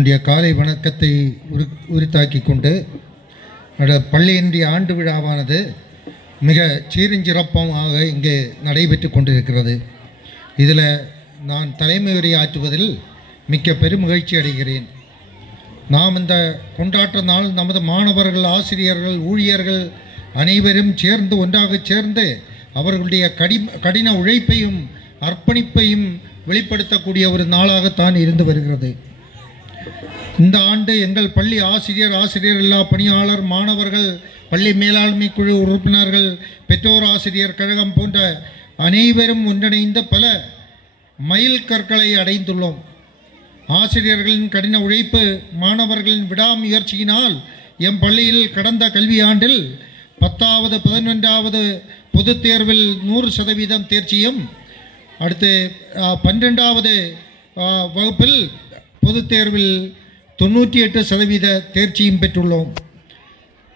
இன்றைய காலை வணக்கத்தை உரித்தாக்கி கொண்டு பள்ளியினுடைய ஆண்டு விழாவானது மிக சீரஞ்சிறப்பமாக இங்கே நடைபெற்று கொண்டிருக்கிறது. இதில் நான் தலைமை உரையாற்றுவதில் மிக்க பெருமகிழ்ச்சி அடைகிறேன். நாம் இந்த கொண்டாட்ட நாள் நமது மாணவர்கள், ஆசிரியர்கள், ஊழியர்கள் அனைவரும் சேர்ந்து ஒன்றாக சேர்ந்து அவர்களுடைய கடின உழைப்பையும் அர்ப்பணிப்பையும் வெளிப்படுத்தக்கூடிய ஒரு நாளாகத்தான் இருந்து வருகிறது. இந்த ஆண்டு எங்கள் பள்ளி ஆசிரியர் இல்லா பணியாளர், மாணவர்கள், பள்ளி மேலாண்மை குழு உறுப்பினர்கள், பெற்றோர் ஆசிரியர் கழகம் போன்ற அனைவரும் ஒன்றிணைந்த பல மைல் கற்களை அடைந்துள்ளோம். ஆசிரியர்களின் கடின உழைப்பு, மாணவர்களின் விடாமுயற்சியினால் எம் பள்ளியில் கடந்த கல்வியாண்டில் 10வது 11வது பொதுத் தேர்வில் 100% தேர்ச்சியும், அடுத்து 12வது வகுப்பில் பொதுத் தேர்வில் 98% தேர்ச்சியும் பெற்றுள்ளோம்.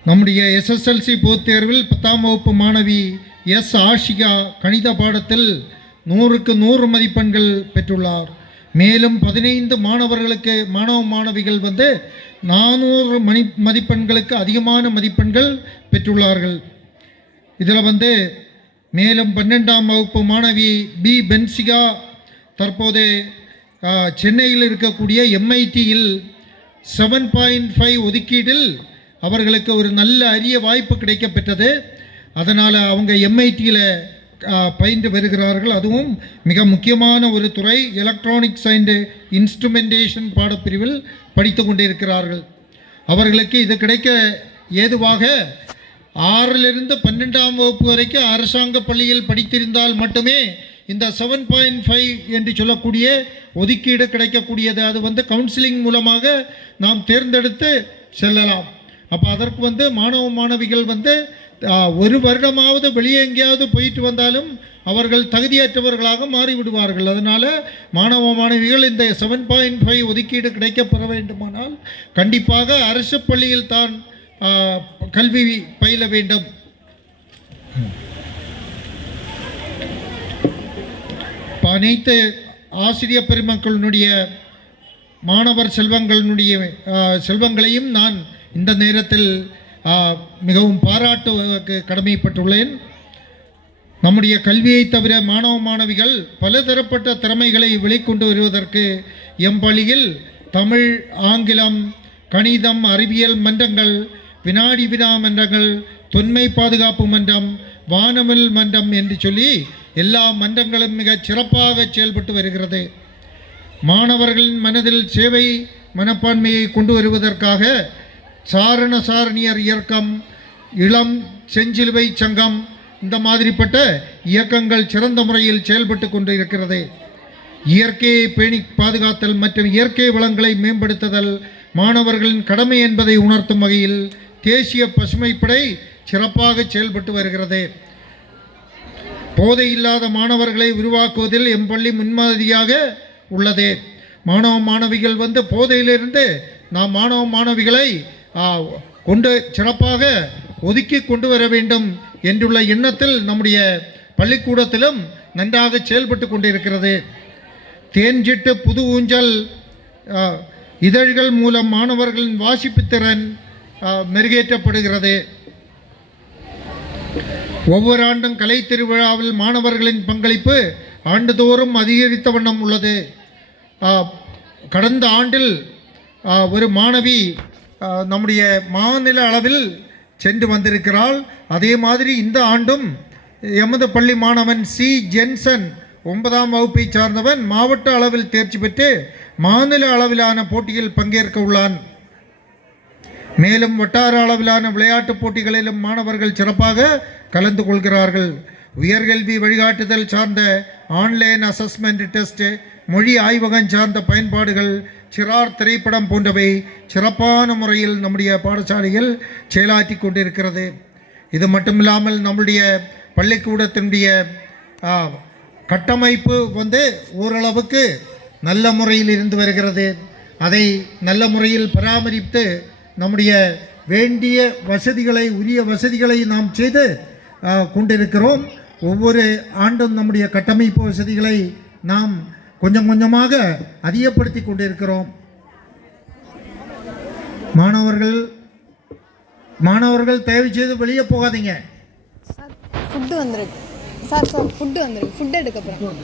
நம்முடைய SSLC பொதுத் தேர்வில் 10ஆம் வகுப்பு மாணவி எஸ் ஆஷிகா கணித பாடத்தில் 100க்கு 100 மதிப்பெண்கள் பெற்றுள்ளார். மேலும் 15 மாணவிகள் 400 மதிப்பெண்களுக்கு அதிகமான மதிப்பெண்கள் பெற்றுள்ளார்கள். இதில் மேலும் 12ஆம் வகுப்பு மாணவி பி பென்சிகா தற்போது சென்னையில் இருக்கக்கூடிய MITயில் 7.5 ஒதுக்கீட்டில் அவர்களுக்கு ஒரு நல்ல அரிய வாய்ப்பு கிடைக்கப்பெற்றது. அதனால் அவங்க MITயில் பயின்று வருகிறார்கள். அதுவும் மிக முக்கியமான ஒரு துறை, எலக்ட்ரானிக்ஸ் அண்ட் இன்ஸ்ட்ருமெண்டேஷன் பாடப்பிரிவில் படித்து கொண்டிருக்கிறார்கள். அவர்களுக்கு இது கிடைக்க ஏதுவாக 6லிருந்து 12ஆம் வகுப்பு வரைக்கும் அரசாங்க பள்ளியில் படித்திருந்தால் மட்டுமே இந்த 7.5 என்று சொல்லக்கூடிய ஒதுக்கீடு கிடைக்கக்கூடியது. அது கவுன்சிலிங் மூலமாக நாம் தேர்ந்தெடுத்து செல்லலாம். அப்போ அதற்கு மாணவிகள் ஒரு வருடமாவது வெளியே எங்கேயாவது போயிட்டு வந்தாலும் அவர்கள் தகுதியற்றவர்களாக மாறிவிடுவார்கள். அதனால் மாணவிகள் இந்த 7.5 ஒதுக்கீடு கிடைக்கப்பெற வேண்டுமானால் கண்டிப்பாக அரசு பள்ளியில் தான் கல்வி பயில வேண்டும். அனைத்து ஆசிரியர் பெருமக்களினுடைய மாணவர் செல்வங்களையும் நான் இந்த நேரத்தில் மிகவும் பாராட்டுவதற்கு கடமைப்பட்டுள்ளேன். நம்முடைய கல்வியை தவிர மாணவிகள் பலதரப்பட்ட திறமைகளை வெளிக்கொண்டு வருவதற்கு எம் பள்ளியில் தமிழ், ஆங்கிலம், கணிதம், அறிவியல் மன்றங்கள், வினாடி வினா மன்றங்கள், தொன்மை பாதுகாப்பு மன்றம், வானவில் மன்றம் என்று சொல்லி எல்லா மன்றங்களும் மிக சிறப்பாக செயல்பட்டு வருகிறது. மாணவர்களின் மனதில் சேவை மனப்பான்மையை கொண்டு வருவதற்காக சாரணியர் இயக்கம், இளம் செஞ்சிலுவை சங்கம், இந்த மாதிரிப்பட்ட இயக்கங்கள் சிறந்த முறையில் செயல்பட்டு கொண்டு இருக்கிறது. இயற்கையை பேணி பாதுகாத்தல் மற்றும் இயற்கை வளங்களை மேம்படுத்துதல் மாணவர்களின் கடமை என்பதை உணர்த்தும் வகையில் தேசிய பசுமைப்படை சிறப்பாக செயல்பட்டு வருகிறது. போதை இல்லாத மாணவர்களை உருவாக்குவதில் எம் பள்ளி முன்மாதிரியாக உள்ளது. மாணவிகள் போதையிலிருந்து நாம் மாணவிகளை கொண்டு சிறப்பாக ஒதுக்கி கொண்டு வர வேண்டும் என்றுள்ள எண்ணத்தில் நம்முடைய பள்ளிக்கூடத்திலும் நன்றாக செயல்பட்டு கொண்டிருக்கிறது. தேன்சிட்டு புது ஊஞ்சல் இதழ்கள் மூலம் மாணவர்களின் வாசிப்பு திறன் மெருகேற்றப்படுகிறது. ஒவ்வொரு ஆண்டும் கலை திருவிழாவில் மாணவர்களின் பங்களிப்பு ஆண்டுதோறும் அதிகரித்த வண்ணம் உள்ளது. கடந்த ஆண்டில் ஒரு மாணவி நம்முடைய மாநில அளவில் சென்று வந்திருக்கிறாள். அதே மாதிரி இந்த ஆண்டும் எமது பள்ளி மாணவன் சி ஜென்சன் 9ஆம் வகுப்பை சார்ந்தவன் மாவட்ட அளவில் தேர்ச்சி பெற்று மாநில அளவிலான போட்டியில் பங்கேற்க உள்ளான். மேலும் வட்டார அளவிலான விளையாட்டுப் போட்டிகளிலும் மாணவர்கள் சிறப்பாக கலந்து கொள்கிறார்கள். உயர்கல்வி வழிகாட்டுதல் சார்ந்த ஆன்லைன் அசஸ்மெண்ட் டெஸ்ட், மொழி ஆய்வகம் சார்ந்த பயன்பாடுகள், சிறார் திரைப்படம் போன்றவை சிறப்பான முறையில் நம்முடைய பாடசாலையில் செயலாற்றி கொண்டிருக்கிறது. இது மட்டுமில்லாமல் நம்முடைய பள்ளிக்கூடத்தினுடைய கட்டமைப்பு ஓரளவுக்கு நல்ல முறையில் இருந்து வருகிறது. அதை நல்ல முறையில் பராமரித்து நம்முடைய வேண்டிய வசதிகளை, உரிய வசதிகளை நாம் செய்து கொண்டிருக்கிறோம். ஒவ்வொரு ஆண்டும் நம்முடைய கட்டமைப்பு வசதிகளை நாம் கொஞ்சம் கொஞ்சமாக அதிகப்படுத்தி கொண்டிருக்கிறோம். மாணவர்கள் தயவு செய்து வெளியே போகாதீங்க. சார் ஃபுட்டு வந்திருக்கு. சார் ஃபுட்டு வந்திருக்கு. ஃபுட் எடுக்க போகிறோம்.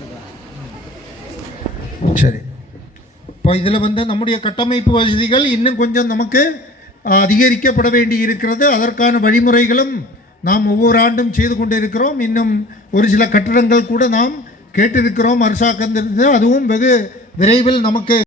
சரி, இப்போ இதில் நம்முடைய கட்டமைப்பு வசதிகள் இன்னும் கொஞ்சம் நமக்கு அதிகரிக்கப்பட வேண்டி இருக்கிறது. அதற்கான வழிமுறைகளும் நாம் ஒவ்வொரு ஆண்டும் செய்து கொண்டு இருக்கிறோம். இன்னும் ஒரு சில கட்டடங்கள் கூட நாம் கேட்டிருக்கிறோம் அரசாங்கத்திலிருந்து. அதுவும் வெகு விரைவில் நமக்கு